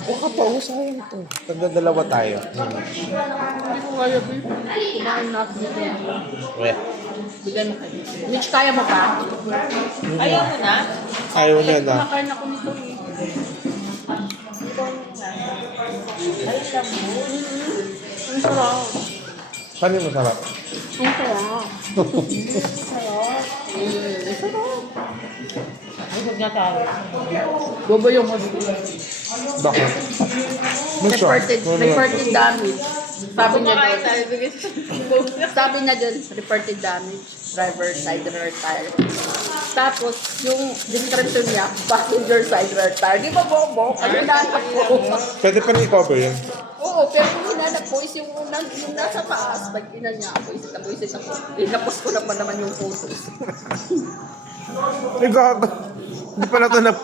Baka pa, sayang to. Tagdadalawa tayo. Hindi ko kaya, babe. Kumain na ako nito. Weh. Bigyan mo kayo. Mitch, kaya mo pa? Ayaw mo na? Ayaw niya na. Kumakain ako nito. Ay, labo. Ang sarap. Saan yung masarap? Ang sarap. Sarap. Ang sarap. Ay, huwag na tayo. Bobo yung gusto. Bakit? Masarap. Reported damage. Sabi niya Kumakain doon. tayo. Bigyan Sabi niya doon, reported damage. Driver side rear tire. Tapos, yung description niya, passenger side rear tire. Di ba bobo? Ano nanak ko? Pwede pa na i-cover yan. Oo, pero yung hinanak ko is yung nasa taas. Pag ina niya ako, isit ako. Inapos ko na pa naman yung photos. Ay, gago. Hindi pa na ito na